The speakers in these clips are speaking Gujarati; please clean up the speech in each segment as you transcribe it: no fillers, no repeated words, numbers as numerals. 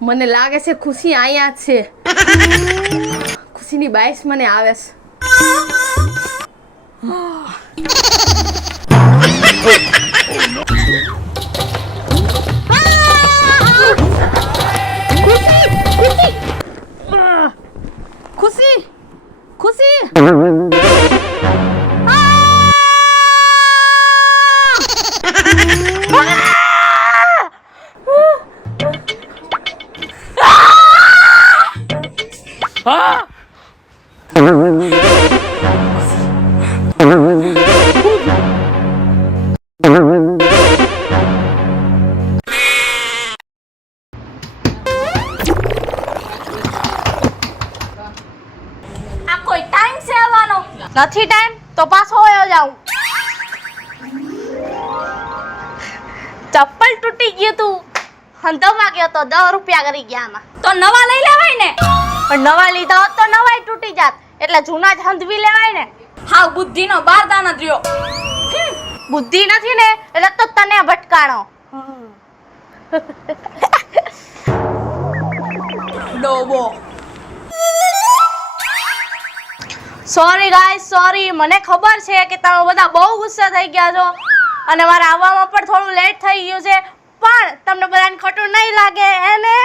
મને લાગે છે ખુશી અહીંયા છે. ખુશીની બાઈસ મને આવે છે. ખુશી ખુશી નથી ટાઈમ તો પાછો વયો જાઉં. ચપ્પલ તૂટી ગયું તું હંધમાં ગયો તો 10 રૂપિયા કરી ગયા આમાં. તો નવા લઈ લેવાય ને. પણ નવા લીધા હોત તો નવાય તૂટી જાત, એટલે જૂના જ હંધવી લેવાય ને. હાવ બુદ્ધિનો બારદાન જ રહ્યો. બુદ્ધિ નથી ને એટલે તો તને ભટકાણો. ડોબો. Sorry guys, sorry. મને ખબર છે કે તમે બધા બહુ ગુસ્સે થઈ ગયા છો અને મારા આવવામાં પણ થોડું લેટ થઈ ગયું છે, પણ તમને બધાને ખોટું નહીં લાગે એને?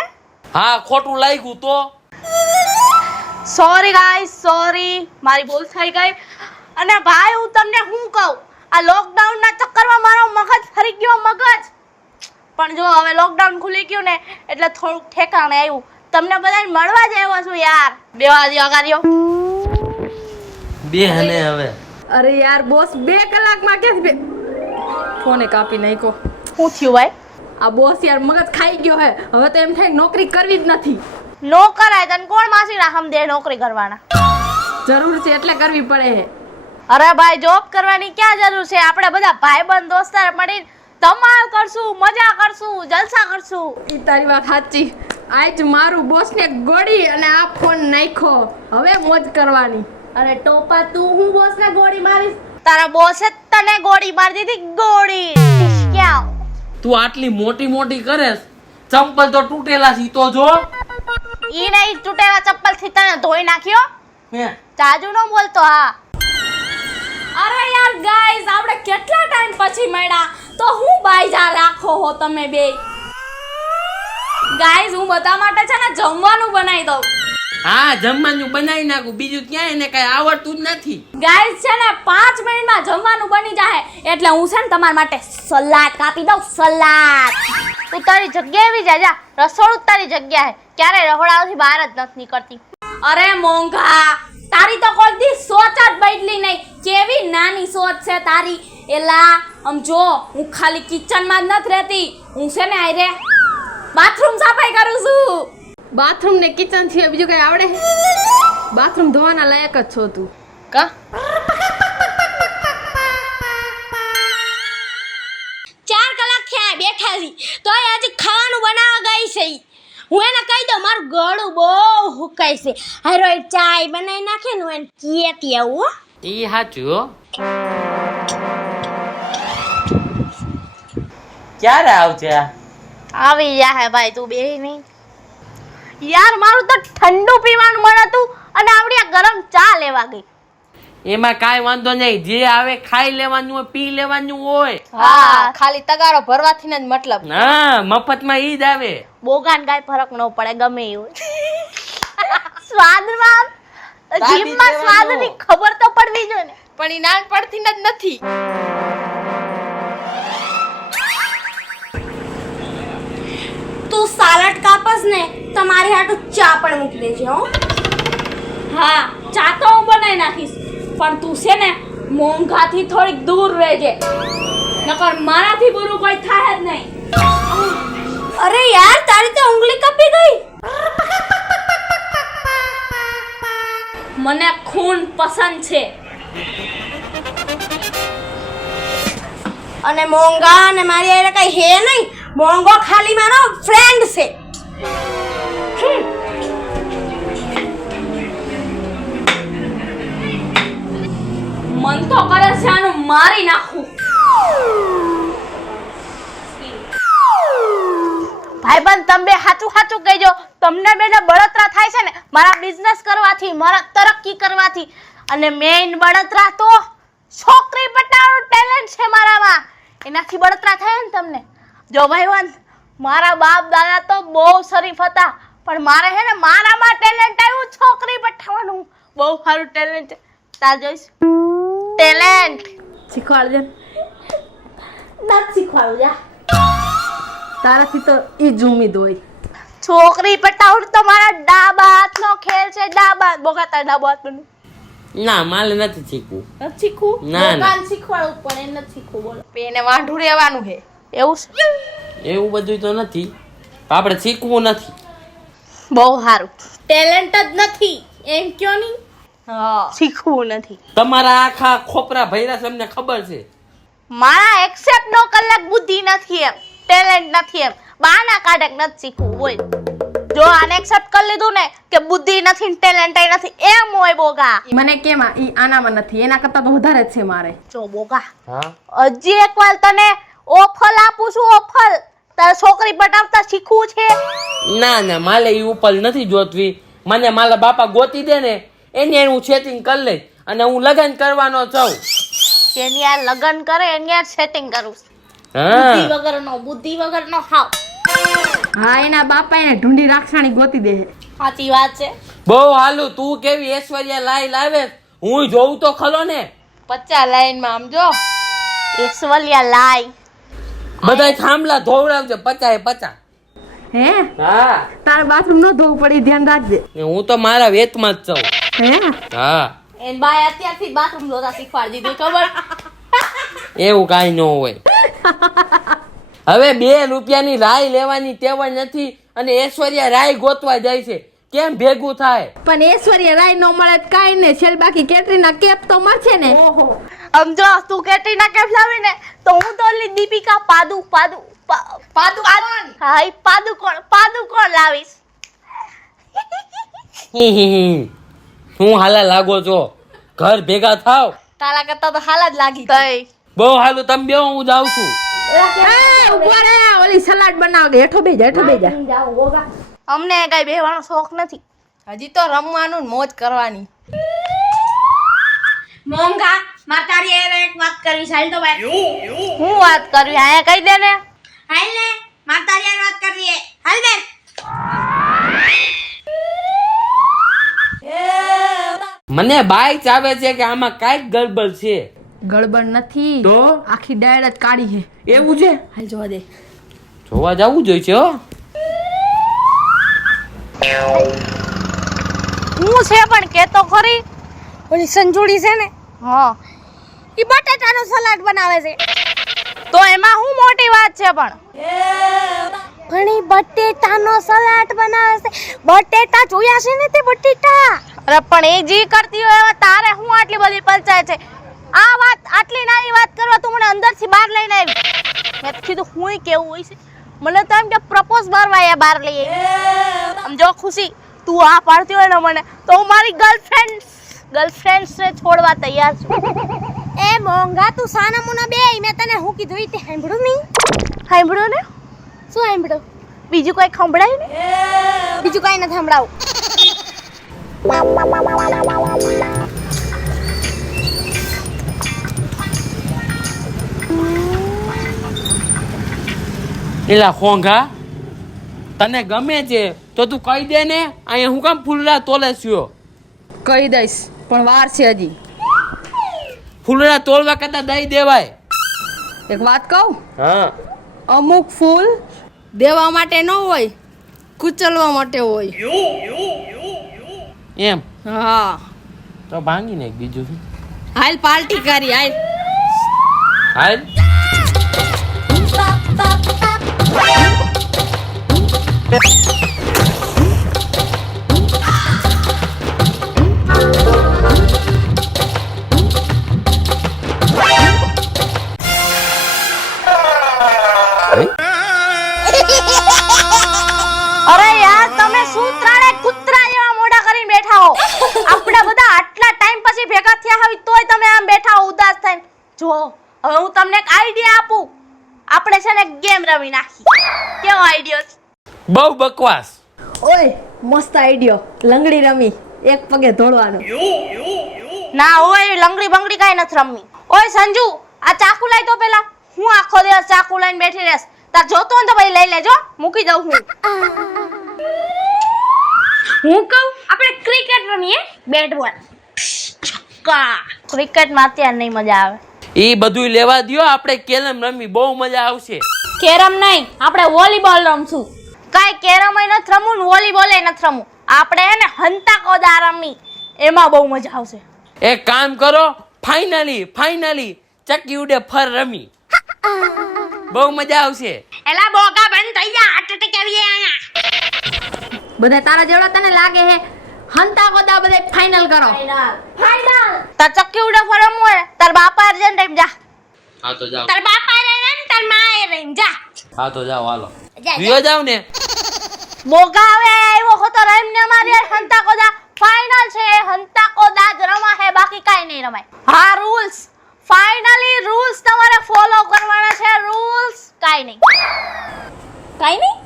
હા, ખોટું લાગ્યું તો. Sorry guys, sorry. મારી ભૂલ થઈ ગઈ. અને ભાઈ હું તમને શું કહું, આ લોકડાઉનના ચક્કરમાં મારો મગજ ફરી ગયો, મગજ. પણ જો હવે લોકડાઉન ખુલી ગયું ને એટલે થોડુંક ઠેકાણે આવ્યું. તમને બધાને મળવા જ આવ્યો છું યાર. બેવા દો કાર્યો બે હને હવે. અરે યાર બોસ 2 કલાકમાં કે ફોને કાપી નાખ્યો. શું થયું ભાઈ? આ બોસ યાર મગજ ખાઈ ગયો હે. હવે તો એમ થાય નોકરી કરવી જ નથી. નો કરાય તને કોણ માસી રાખમ દે નોકરી કરવાના? જરૂર છે એટલે કરવી પડે હે. અરે ભાઈ જોબ કરવાની ક્યાં જરૂર છે? આપણે બધા ભાઈબંધ દોસ્તાર મળીને ધમાલ કરશું, મજા કરશું, જલસા કરશું. ઈ તારી વાત સાચી. આજ મારું બોસને ગોળી અને આ ફોન નાખ્યો. હવે મોજ કરવાની. અરે ટોપા તું હું બોસને ગોળી મારીશ? તારા બોસે તને ગોળી મારી દીધી, ગોળી. ક્યાં તું આટલી મોટી મોટી કરેસ, ચંપલ તો તૂટેલા છે તો જો. ઈ નહીં તૂટેલા ચપ્પલ થી તને ધોઈ નાખ્યો. હે જાજુ નો બોલતો. હા અરે યાર ગાઈસ, આપણે કેટલા ટાઈમ પછી મળ્યા, તો હું બાઈજા રાખો હો તમે બે. ગાઈસ હું બધા માટે છે ને જમવાનું બનાવી દઉં. હા, જમવાનું બનાવી નાખું. બીજું ક્યાંય એને કઈ આવડતું જ નથી. ગાઈસ છે ને 5 મિનિટમાં જમવાનું બની જાય, એટલે હું છે ને તમારા માટે સલાડ કાપી દઉં. સલાડ. તું તારી જગ્યાએ આવી જા. રસોડું તારી જગ્યા હે. ક્યારે રહોડાઓથી બહાર જ નથી નીકળતી. અરે મોંઘા, તારી તો કોઈ દી સોચ જ બદલી નહીં. કેવી નાની સોચ છે તારી. એલા આમ જો, હું ખાલી કિચનમાં જ નથી રહેતી, હું છે ને આઈ રે બાથરૂમ સફાઈ કરું છું. બાથરૂમ ને કિચન છે બીજું કઈ આવડે? બાથરૂમ ધોવાના લાયક જ છો તું. કા 4 કલાક થયા બેઠા છી, તોય હજી ખાવાનું બનાવવા ગઈ છે. હું એને કહી દઉં મારું ગળું બહુ હુકાય છે, હારો એક ચાય બનાવી નાખે ને હું એને કહેતી આવું. ઈ સાચું હો. ક્યારે આવશે? આવી જા હે ભાઈ, તું બેહી નહીં. યાર મારું તો ઠંડુ પીવાનું મન હતું અને આવડી ગરમ ચા લેવા ગઈ. એમાં કાઈ વાંધો નહીં, જે આવે ખાઈ લેવાનું હોય, પી લેવાનું હોય. હા, ખાલી તગારો ભરવાથી જ મતલબ. હા, મફતમાં ઈ જ આવે. બોગાન કાઈ ફરક ન પડે, ગમે એવું. સ્વાદમાં જીભમાં સ્વાદની ખબર તો પડવી જોઈએ ને, પણ ઈ નાનપણથી જ નથી. તું સાલડ કાપસ ને તમારી હાટુ ચા પણ મૂકી દેજે હો. હા, ચા તો હું બનાવી નાખીશ, પણ તું છે ને મોંઘાથી થોડીક દૂર રહેજે, નકર મારાથી બુરું કોઈ થાય જ નહીં. અરે યાર, તારી તો ઉંગલી કાપી ગઈ. મને ખૂન પસંદ છે. અને મોંઘા અને મારી હારે કઈ હે નહીં. મોંઘો ખાલી મારો ફ્રેન્ડ છે. મન તો કરે છે આનું મારી નાખું. ભાઈબંધ તમે બે સાચું સાચું કહેજો. તમને બેને બળતરા થાય છે ને મારા બિઝનેસ કરવાથી, મારા તરક્કી કરવાથી. અને મેઇન બળતરા તો છોકરી પટાવવાનું ટેલેન્ટ છે મારામાં, એનાથી બળતરા થાય ને તમને. જો ભાઈબંધ, મારા બાપ દાદા તો બહુ શરીફ હતા, પણ મારે હે ને મારામાં ટેલેન્ટ આવ્યું છોકરી પટાવવાનું. બહુ સારું ટેલેન્ટ છે. તાર જોઈશ ટેલેન્ટ શીખવાડજે. નથી શીખવાડું જા. તારાથી તો ઈ જ ઉમ્મીદ હોય. છોકરી પટાવવાનું તો મારા ડાબા હાથનો ખેલ છે. ડાબા હાથ બોગાતા ડાબા હાથનું ના મારે નથી શીખવું. નથી શીખવું. ના, ના. દુકાન શીખવાડવું પણ એ નથી શીખવું. બોલો એને વાંઢું રહેવાનું છે. એવું છે. એવું બધું તો નથી, પણ આપણે શીખવું નથી. બહુ સારું. ટેલેન્ટ જ નથી એમ કયો નહીં. હા, શીખવું નથી. તમારા આખા ખોપરા ભૈરા છે, અમને ખબર છે. મારા એક્સેપ્ટ નો કલાક બુદ્ધિ નથી એમ, ટેલેન્ટ નથી એમ, બાના કાઢે કે નથી શીખવું. બોલ, જો આને એક્સેપ્ટ કરી લીધું ને કે બુદ્ધિ નથી ને ટેલેન્ટ નથી, એમ હોય બોગા. મને કેમ ઈ આનામાં નથી, એના કરતા તો વધારે જ છે મારે. જો બોગા, હા, હજી એક વાર તને ઓફલ આપું છું. ઓફલ, તારે છોકરી પટાવતા શીખવું છે. ના ના માલે ઈ ઉપર નથી જોતવી. મને મારા બાપા ગોતી દે ને એની હું સેટિંગ કરી લઈશ, અને હું લગ્ન કરવાનો છું. એની આ લગન કરે એની આ સેટિંગ કરું. હા, બુદ્ધિ વગરનો હાવ. હા, એના બાપા એને ઢૂંઢી રાખસાણી ગોતી દે. સાચી વાત છે. બહુ હાલું. તું કેવી ઐશ્વર્યા લાવે હું જોઉં તો ખરો ને. 50 લાઈનમાં આમ જો. ઐશ્વર્યા લાય. બધાય થાંભલા ધોવડાવજે 50. હે, હા, તારે બાથરૂમ ન ધોવું પડે ઈ ધ્યાન રાખજે. ને હું તો મારા વેતમાં જ છું. હે, હા, એન બાય અત્યારથી બાથરૂમ ધોતા શીખવાડી દીધું. ખબર? એવું કાંઈ ન હોય. હવે 2 રૂપિયાની રાય લેવાની ટેવ નથી, અને ઐશ્વર્યા રાય ગોતવા જાય છે. કેમ ભેગું થાય? પણ ઐશ્વર્યા રાય ન મળે તો કાંઈ નહીં, છેલ બાકી કેટરીના કેફ તો મળશે ને. આમ જો તું કેટરીના કેફ લાવી ને તો હું તો ઓલી દીપિકા પાદુકોણ લાવીશ. હું હાલા લાગો છો? ઘર ભેગા થાવ. તારા કરતા તો હાલ જ લાગી. તઈ બહુ હાલું. તમે બે હું જાઉં છું. એ ઉભો રે, ઓલી સલાડ બનાવ દે. હેઠો બેજા, હેઠો બેજા. અમને કઈ બેહવાનો શોખ નથી. હજી તો રમવાનું ને મોજ કરવાની. મોંઘા માર તારી હારે એક વાત કરવી છે. હાલ તો ભાઈ હું વાત કરવી આયા કહી દે ને. હાલ ને, માર તારી હારે વાત કરવી છે. હાલ બેન. મને બાઈક આવે છે કે આમાં કાંઈક ગડબડ છે. ગડબડ નથી, તો આખી ડાયર જ કાઢી છે. એવું છે? હાલ જોવા દે. જોવા જવું જોઈએ છે. હો, હું છે પણ કેતો ખરી. ઓલી સંજુડી છે ને, હા, ઈ બટેટાનો સલાડ બનાવે છે. તો એમાં હું મોટી વાત છે પણ ઈ બટેટાનો સલાડ બનાવે છે. બટેટા જોયા છે ને તે બટેટા. અરે પણ એ જી કરતી હોય એમાં તારે હું આટલી બધી પંચાયત છે. આ વાત આટલી નાની વાત કરવા તું મને અંદરથી બહાર લઈને આવી. મેં કીધું હું કેવું હોય છે. મને તો એમ કે પ્રપોઝ મારવા બહાર લઈ આવી. આમ જો ખુશી, તું આ પાડતી હોય ને મને તો હું મારી ગર્લફ્રેન્ડ્સને છોડવા તૈયાર છું. એ મોંઘા તું સાના મુના બે મેં તને હું કીધું ઈ તે સાંભળ્યું નહીં? સાંભળ્યું ને? શું સાંભળ્યું? બીજું કોઈ સંભળાયું ને? બીજું કઈ નથી સંભળાવું. એલા ખોંઘા, તને ગમે છે તો તું કહી દે ને. અહીંયા હું કામ ફૂલડા તોલે છો? કહી દઈશ, પણ વાર છે હજી. ફૂલડા તોલવા કરતા દઈ દેવાય. એક વાત કહું, હા, અમુક ફૂલ દેવા માટે ન હોય, કુચલવા માટે હોય. એમ? હા, તો ભાંગી નાખ. બીજું શું? હાલ પાર્ટી કરી. હાલ હાલ. અરે યાર, તમે શું ત્રણે કૂતરા જેવા મોઢા કરીને બેઠા હો? આપણે બધા આટલા ટાઈમ પછી ભેગા થયા હોય તોય તમે આમ બેઠા હો ઉદાસ થઈને. જો હવે હું તમને એક આઈડિયા આપું. આપણે છે ને ગેમ રમી નાખી. કેવો આઈડિયા? બહુ બકવાસ. ઓય મસ્ત આઈડિયો, લંગડી રમી, એક પગે દોડવાનું. ના હોય લંગડી બંગડી કાંઈ નથી રમવી. ઓય સંજુ, આ ચાકુ લાઈ તો પેલા. હું આખો દિવસ ચાકુ લઈને બેઠી રહેશ. તાર જોતો હોય તો ભાઈ લઈ લેજો, મૂકી દઉં હું. હું કહું આપણે ક્રિકેટ રમીએ, બેટ બોલ. છક્કા. ક્રિકેટમાં અત્યારે નહીં મજા આવે. એ બધું લેવા દ્યો, આપણે કેરમ રમી, બહુ મજા આવશે. કેરમ નહીં, આપણે વોલીબોલ રમશું. કાંઈ કેરમય નથી રમવું ને વોલીબોલે નથી રમવું. આપણે હે ને હંતા કોદા રમી, એમાં બહુ મજા આવશે. એક કામ કરો, ફાઇનલી ચક્કી ઉડે ફર રમી, બહુ મજા આવશે. એલા બોગા બંધ થઈ જા, આટે કેવીએ આયા. બધા તારા જેવડા તને લાગે હે? હંતા કોદા બધા ફાઇનલ કરો. ફાઇનલ. તાર ચક્કી ઉડે ફરમવું હોય તાર બાપા અર્જન્ટ ટાઈમ જા. હા તો જાઓ, તાર બાપા રે ને તાર માએ રે જા. હા તો જાઓ, હાલો જા. વિયો જાવ ને. બોગા આવે આવ્યો હો તો રહીમ ને મારી હંતા કોદા ફાઇનલ છે. હંતા કોદા જ રમા હે, બાકી કાઈ નહીં રમાય. હા રૂલ્સ, ફાઇનલી રૂલ્સ તમારે ફોલો કરવાના છે. રૂલ્સ કાઈ નહીં. કાઈ નહીં.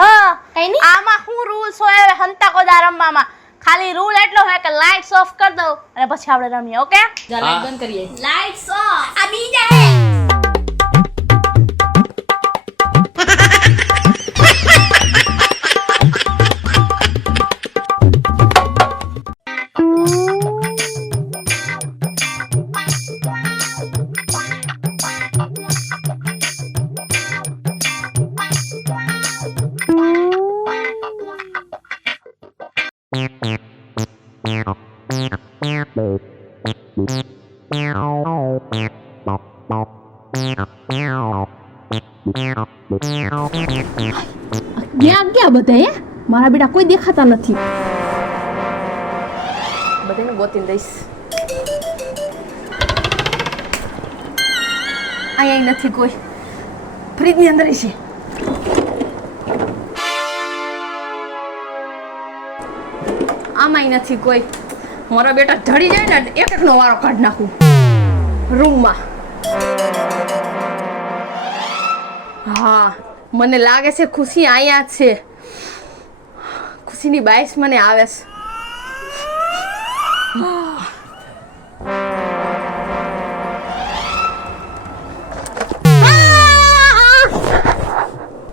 હા કાઈ નહીં. આમાં શું રૂલ્સ હોય હંતા કોદા રમવામાં? ખાલી રૂલ એટલો હોય કે લાઇટ્સ ઓફ કરી દઉં અને પછી આપણે રમીએ. ઓકે, હા. Lights of. આ બીજા હે. ક્યાં બધા હે? મારા બેટા કોઈ દેખાતા નથી. બધાને ગોતીને દઈશ. અહીંયા નથી કોઈ. ફ્રીજની અંદર છે. આમાંય નથી કોઈ. મારા બેટા ઢળી જાય ને એકનો વારો કાઢ નાખું રૂમમાં. હા, મને લાગે છે ખુશી અહીંયા જ છે. ખુશીની બાઈસ મને આવે છે.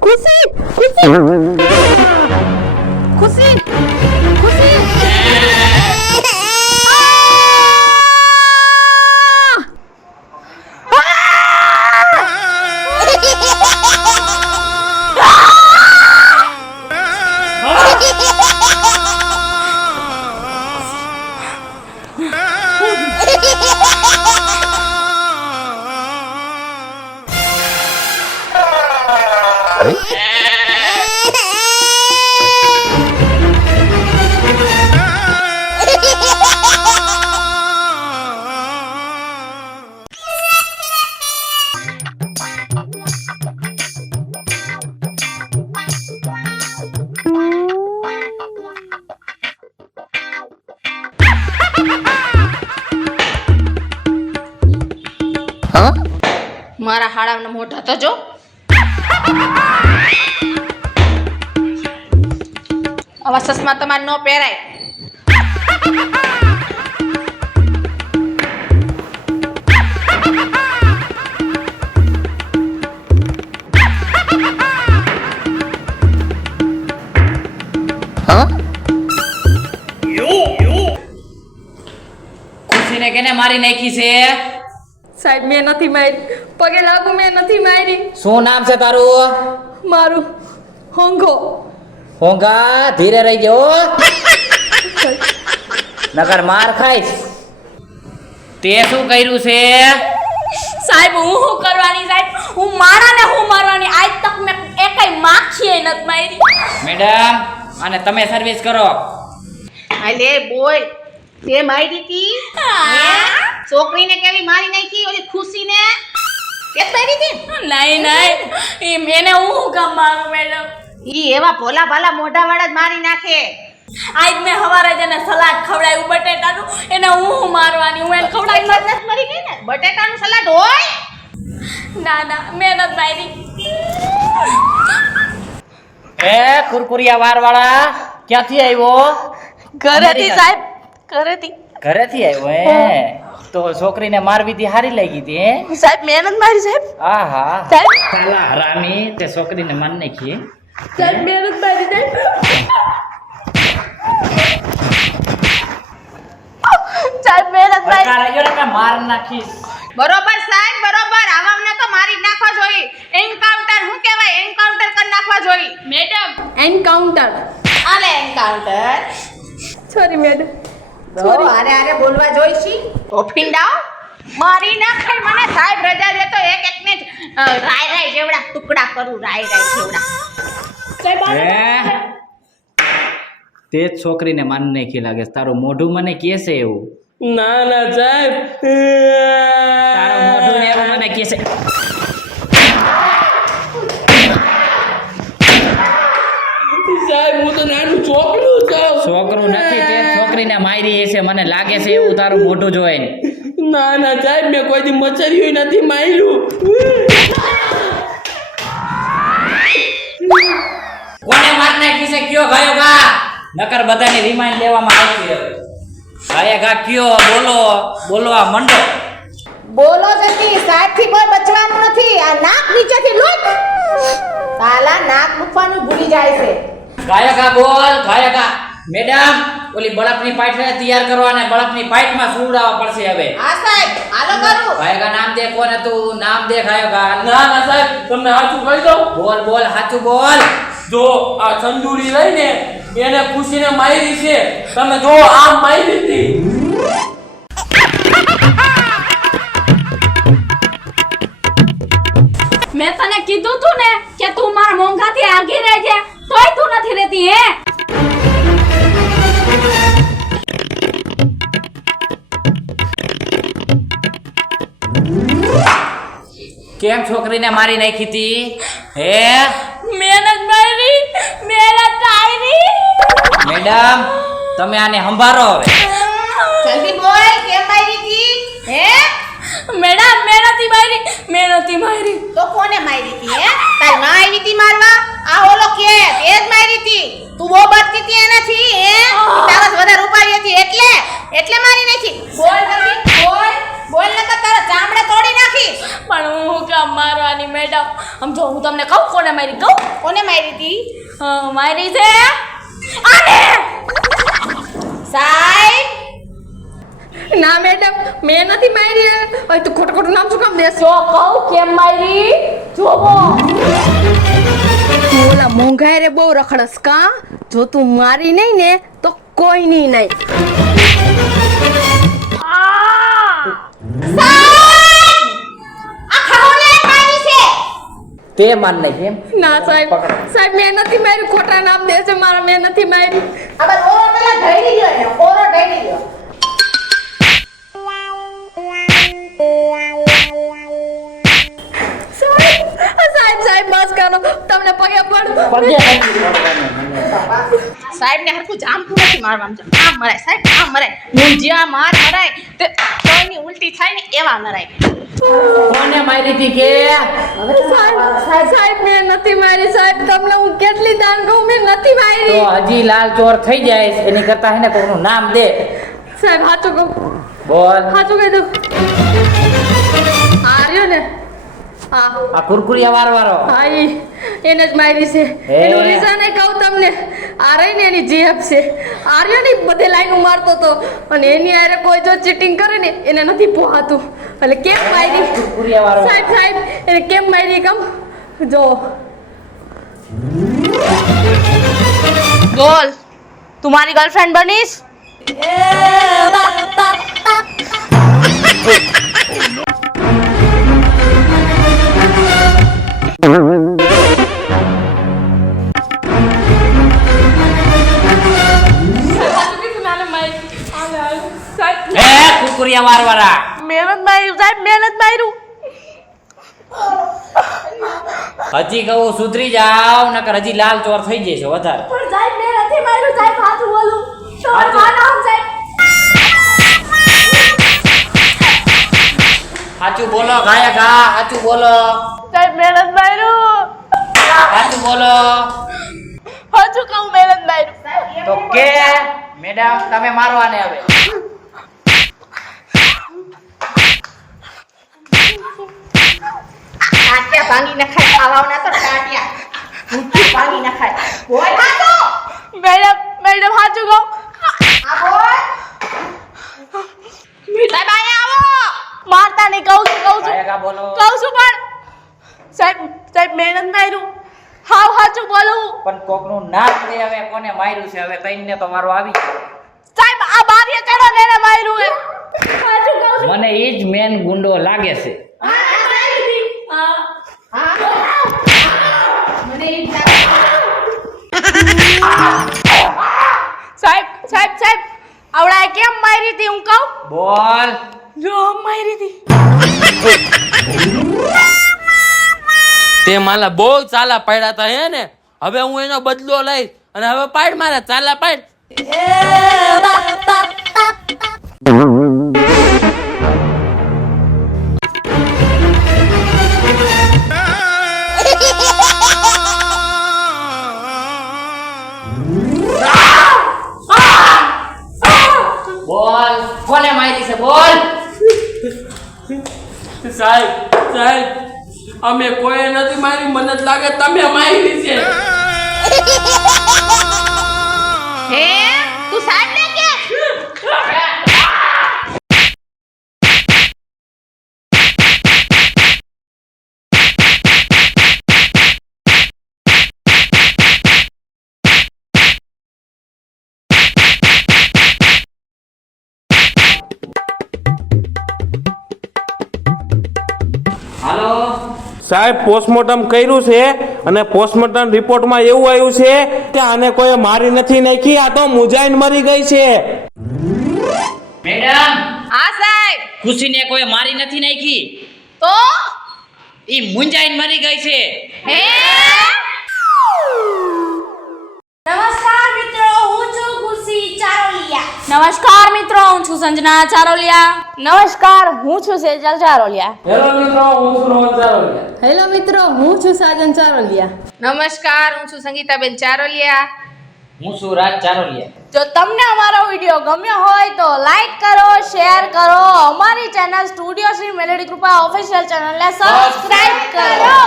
ખુશી ખુશી ખુશી મારા હાડાના મોઢા તો જો. આવા ચશ્મા તમારે ન પહેરાય. ખુશીને કેને મારી નાખી છે? સાહેબ મેં નથી મારી. પગે લાગુ, મેં નથી મારી. શું નામ છે તારું? મારું હોંગો. હોંગા, ધીરે રહી ગયો નકર માર ખાઈશ. તે શું કર્યું છે? સાહેબ હું શું કરવાની સાહેબ? હું મારા ને હું મારવાની. આજ તક મેં એકેય માખીએ નથી મારી. મેડમ, અને તમે સર્વિસ કરો. આલે બોલ, તે મારી હતી છોકરીને કેવી મારી નાખી? ઓલી ખુશીને કે મારી હતી? નહીં એ મેને હું કામ મારું મેડમ? ઈ એવા ભોલા ભાલા મોઢા વાળા જ મારી નાખે. આજ મેં હવારે જ એને સલાડ ખવડાવ્યું બટેટાનું, એને હું મારવાની. હું એને ખવડાવી નથી મરી ગઈ ને? બટેટાનું સલાડ હોય? ના મેં નથી મારી. એ કુરકુરિયા વાળા ક્યાંથી આવ્યો? ઘરેથી સાહેબ, ઘરેથી. ઘરેથી આવ્યો હે? તો છોકરીને મારવી હતી હારી લાગી હતી હે? સાહેબ મહેનત મારી સાહેબ. આહા સાહેબ સાલા હરામી તે છોકરીને માર નાખી. સાહેબ મહેનત મારી સાહેબ. સાહેબ મહેનત મારી. માર નાખીશ. બરોબર સાહેબ બરોબર, આવામને તો મારી જ નાખવા જોઈએ. એન્કાઉન્ટર શું કહેવાય? એન્કાઉન્ટર કરી નાખવા જોઈએ. Madam encounter. આલે એન્કાઉન્ટર. Sorry madam. તો આરે આરે બોલવા જોઈશી. તો ફીંડાઓ મારી નાખાય મને. સાહેબ રજા દે તો એક એકને જ રાય રાય જેવડા ટુકડા કરું. રાય રાય જેવડા. તે જ છોકરીને માન નાખી લાગે છે. તારું મોઢું મને કહે છે એવું. ના ના સાહેબ, તારું મોઢું ને એવું મને કહે છે. સાહેબ હું તો નાનું છોકરું છું. છોકરું નથી, તે જ છોકરીને મારી હશે મને લાગે છે એવું તારું મોઢું જોઈને. ના ના સાહેબ, મેં કોઈ દી મચર્યું નથી માર્યું. કોને માર નાખી છે કયો ગાયો ગા? નકર બધાને રિમાઇન્ડ લેવામાં આવશે. ગાયા ગા કયો? બોલો બોલવા મંડો. બોલો જલ્દી, સાહેબ થી કોઈ બચવાનું નથી. આ નાક નીચેથી લૂટ. સાલા નાક મૂકવાનું ભૂલી જાય છે. ગાયા ગા બોલ. ગાયા ગા મેડમ, ઓલી બળપની પાઇપ તૈયાર કરવાને બળપની પાઇપમાં સુવડાવવા પડશે હવે. હા સાહેબ, હાલો કરું. ગાયા ગા નામ દે. કોણ હતું? નામ દે ગાયો ગા. ના ના સાહેબ, તમને સાચું કહી દઉં. બોલ બોલ સાચું બોલ. જો આ ચંદુરી રહીને એને ખુશીને મારી છે. તમે જો આમ મારી હતી. મેં તને કીધું તું ને કે તું મારા મોંઘાથી આગી રહેજે, તોય તું નથી રહેતી હે. કેમ છોકરીને મારી નાખી હતી હે? મહેનત મારી. મેડમ તમે આને સંભાળો હવે. જલ્દી બોલ, કેમ મારી હતી? હે? મેડમ મેં નથી મારી. તો કોને મારી હતી? હે? તારી માં આવી હતી મારવા? આ ઓલો કે તે જ મારી હતી. તું બહુ બળતી હતી એનાથી. હે? તારસ વધારે ઉપાડી હતી એટલે મારી નાખી. બોલ જલ્દી બોલ નકર તારા ચામડા તોડી નાખીશ. પણ હું કામ મારવાની મેડમ? આમ જો હું તમને કહું કોને મારી કહું. કોને મારી હતી? મારી છે આને. સાહેબ ના મેડમ, મેં નથી મારી. હવે તું ખોટું ખોટું નામ શું કામ દેશો? જો કહું કેમ મારી જોવો. તું ઓલા મોંઘાઈ રે બહુ રખડસ કા? જો તું મારી નહીં ને તો કોઈ નહીં. તે માર નાખી એમ? ના સાહેબ, સાહેબ મેં નથી મારી. ખોટા નામ દે છે મારા. મેં નથી મારી. આ બસ ઓરો પેલા ઢળી ગયો ને ઓરો ઢળી ગયો. સાહેબ બસ કરો. તમને પગે પડું. સાહેબ ને હરખું જામતું નથી મારવાનું. આમ મરાય સાહેબ, આમ મરાય. મુંજિયા માર મરાય તે કોઈની ઉલટી થાય ને એવા મરાય. કોને મારી હતી કે? સાહેબ મેં નથી મારી. સાહેબ તમને હું કેટલી દાન કહું, મેં નથી તો મારી. હજી લાલ ચોર થઈ જાય છે. એની કરતા હે ને કોઈનું નામ દે. સાહેબ સાચું કહું. બોલ. સાચું કહી દઉં. આર્યો ને? હા આ કુરકુરિયા વાળો. હા એને જ મારી છે. હે. એનું રીઝન કહું તમને. આ રહી ને એની જીએફ છે. આર્યો ને બધે લાઈન મારતો હતો અને એની આરે કોઈ જો ચીટિંગ કરે ને એને નથી પોહાતું. એટલે કેમ મારી? કુરકુરિયા વાળો. સાહેબ એને કેમ મારી કમ જો. બોલ, તું મારી ગર્લફ્રેન્ડ બનીશ? હે કુરકુરિયા વાળા. મહેનત માર્યું સાહેબ, મહેનત માર્યું. હજી કહું સુધરી જાવ નકર હજી લાલ ચોર થઈ જશે વધારે. પણ સાહેબ મેં નથી માર્યું. સાહેબ સાચું બોલું. સાચું. સાહેબ સાચું બોલો ગાયા ગા. સાચું બોલો. સાહેબ મહેનત માર્યું. સાચું બોલો. હજુ કહું મહેનત માર્યું. તો કે મેડમ તમે મારવાને હવે. ટાટિયા ભાંગી નખાય ખાવાના તો ટાટિયા ઊંચી ભાંગી નખાય બોલ હાચો મેડમ સાચું કહું. આ બોલ સાહેબ આયા આવો મારતા નહીં, કહું છું કાયા કા બોલો. પણ સાહેબ મહેનત માર્યું. હાવ સાચું બોલું. પણ કોકનું નાક રે હવે કોને માર્યું છે હવે તઈને તો મારો આવી ગયો. સાહેબ આ બારીએ ચડો ને એને માર્યું એ. સાચું કહું છું. મને ઈ જ મેન ગુંડો લાગે છે. મને ઈ જ લાગે સાહેબ આવડાએ કેમ મારી હતી હું કહું? બોલ. જો મારી હતી. તે માલા બહુ ચાલા પાડ્યા હતા હે ને, હવે હું એનો બદલો લઈશ અને હવે પાડ મારા ચાલા પાડ. બોલ કોને મારી છે બોલ. સાહેબ અમે કોઈ નથી મારી, મને જ લાગે તમે મારી છે. હે તું સાહેબ ને કે હાલો. સાહેબ પોસ્ટમોર્ટમ કર્યું છે અને પોસ્ટમોર્ટમ રિપોર્ટમાં એવું આવ્યું છે કે આને કોઈ મારી નથી નાખી, આ તો મુજાઈને મરી ગઈ છે. મેડમ હા સાહેબ ખુશીને કોઈ મારી નથી નાખી, તો ઈ મુંજાઈને મરી ગઈ છે. હે નમસ્કાર મિત્રો, હું છું ખુશી ચારોલિયા. નમસ્કાર મિત્રો, હું છું સંજના ચારોલિયા. નમસ્કાર, હું છું સેજલ ચારોલિયા. હેલો મિત્રો, હું છું રોહન ચારોલિયા. હેલો મિત્રો, હું છું સાજન ચારોલિયા. નમસ્કાર હું છું સંગીતાબેન ચારોલિયા. હું છું રાજ ચારોલિયા. જો તમને અમારો વિડીયો ગમ્યો હોય તો લાઈક કરો, શેર કરો, અમારી ચેનલ સ્ટુડિયો શ્રી મેલેડી કૃપા ઓફિશિયલ ચેનલને સબસ્ક્રાઇબ કરો.